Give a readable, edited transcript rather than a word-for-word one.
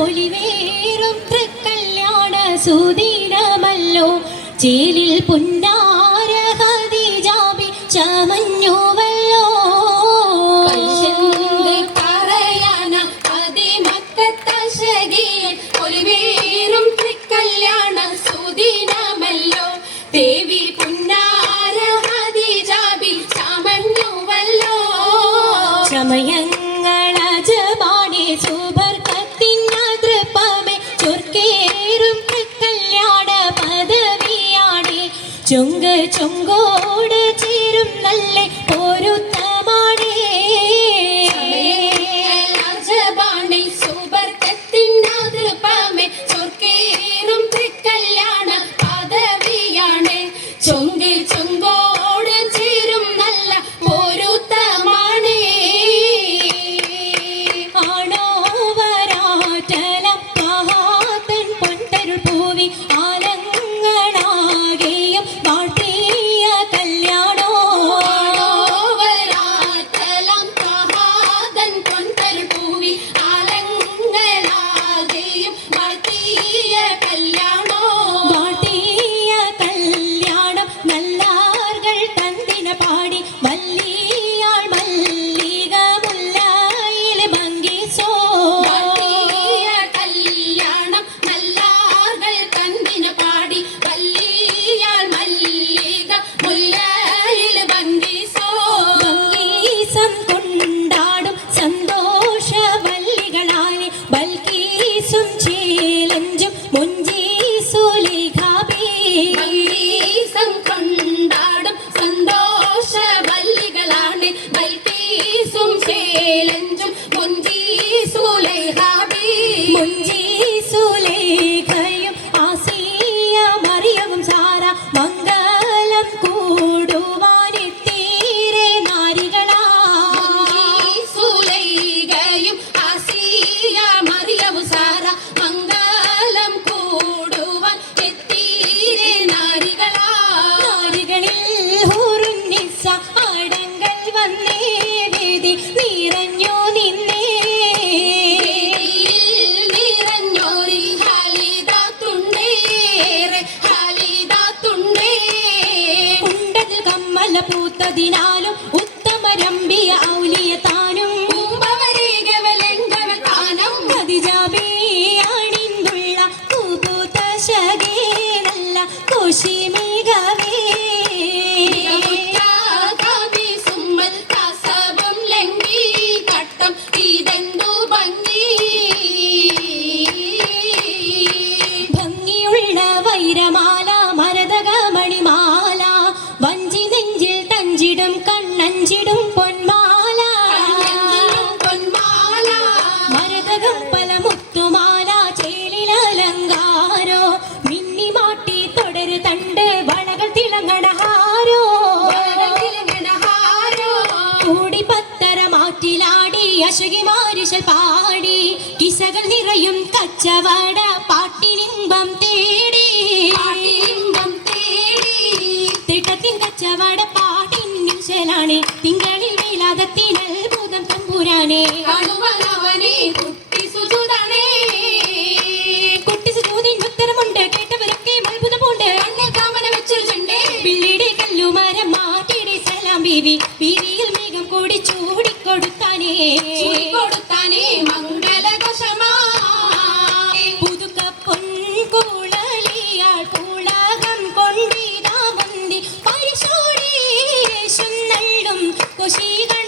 പൊലിവേറും തൃക്കല്യാണ സുദിനമല്ലോ ചേലിൽ പുന്നാര ഖദീജാബി ചമഞ്ഞുവല്ലോ പറയാന അതിമക്കത്തശകിയിൽ പൊലിവേറും തൃക്കല്യാണ സുദിനമല്ലോ ദേവി പുന്നാര ഖദീജാബി ചമഞ്ഞുവല്ലോ ചമയങ്ങളജമാനെ സുബർക്കത്തിനതൃപ്പമേ ചൊർക്കേറും തൃക്കല്യാണ പദവിയാണേ ചൊങ്ക് ചൊങ്കോട് ചേരും നല്ല പൊരുത്തമാണേ രാജബാണി സുബർക്കത്തിനതൃപ്പമേ ചൊർക്കേറും തൃക്കല്യാണ പദവിയാണ് ചൊങ്ക് ചൊങ്കോട് ചേരും നല്ല പൊരുത്തമാണേ ആണോവരാറ്റലം മഹാതൻ പൊൻതരുൾ പൂവി ആലങ്ങളാകെയും വാഴ്ത്തിയ കല്യാണോ വരാത്തലം മഹാതൻ പൊൻതരുൾ പൂവി ആലങ്ങളാകെയും വാഴ്ത്തിയ കല്യാണോ വാഴ്ത്തിയ കല്യാണം നല്ലാർകൾ തന്തിന പാടി വല്ലിയാൾ മല്ലിക മുല്ലയിൽ ഭംഗിസോ വാഴ്ത്തിയ കല്യാണം നല്ലാർകൾ കന്തിന് പാടി വല്ലിയാൾ മല്ലിക മുല്ലയിൽ ഭംഗിസോ ഭംഗീസം കൊണ്ടാടും സന്തോഷവല്ലികളാലെ ബൽക്കീസും ചേലഞ്ചും മുഞ്ചീസുലേഖാബി ഭംഗീസം കൊണ്ടാടും സന്തോഷവല്ലികളാണ് ബൽക്കീസും ചേലഞ്ചും മുഞ്ചീസുലൈഹാബി മുഞ്ചീസുലേഖയും ആസിയ മറിയവും സാര മംഗലം കൂടുവാനെത്തീരെ നാരികളാ സുലൈകയും ആസിയ മറിയവും സാര മംഗലം കൂടുവാൻ എത്തീരെ നാരികളാ നാരികളിൽ ഹൂറുന്നിസ അടങ്കൽ വന്നേ വേദി നിറഞ്ഞു നിന്നേ നിറഞ്ഞോരി ഹാലിദാത്തുണ്ടേറെ ഹാലിദാത്തുണ്ടേ ഉണ്ടതിൽ കമ്മല പൂത്തതിനാലും ഉത്തമരമ്പിയ ഔലിയ താനും പൂമ്പവരേകവലങ്കവതാനം ഖദീജാബി അണിന്തുള്ള പൂപൂത്ത ശകേ നല്ല കോശിമികവേ മുറ്റാകാബി സുമ്മൽ കാസവും ലംഘി കട്ടം ഇതെന്തു ഭംഗി ഭംഗിയുള്ള വൈരമാല മരതകമണിമാല വഞ്ചി നെഞ്ചിൽ തഞ്ചിടും കണ്ണഞ്ചിടും പൊന്മാല പൊന്മാല മരതകം പല മുത്തുമാല ചേലിലലങ്കാരോ മിന്നിമാട്ടി തുടരു തണ്ട് വളകൾ തിളങ്ങണഹാരോ തിലങ്ങണഹാരോ കൂടി പത്തര മാറ്റിലാടി അശുകിമാരിശൽ പാടി കിസകൾ നിറയും കച്ചവട പാട്ടിനിമ്പം തേടി പാട്ടിലിംബം തേടി തിട്ടത്തിൻ കച്ചവട പാട്ടിനിശലാണ് തിങ്കളിൽ വേലാതത്തിനൽ ഭൂതം തമ്പുരാനെ കാണുവനവനെ കുട്ടി സുജുതണേ കുട്ടി സുജൂതിന് ഉത്തരമുണ്ട് കേട്ടവരൊക്കെ അത്ഭുതമുണ്ട് കണ്ണിൽ കാമന വെച്ചൊരു ചണ്ടേ പിള്ളിയുടെ കല്ലുമരം മാറ്റിയുടെ സലാം ബീവി പീരിയിൽ മേഘം കൂടി ചൂടിക്കൊടുത്താനേ കൊടുത്താനേ മംഗളകോശമാ പുതുക്ക പൊൻകൂളലിയാൾ പൂളകം കൊണ്ടിതാ മുന്തി പരിശോടി നള്ളും കുശികൾ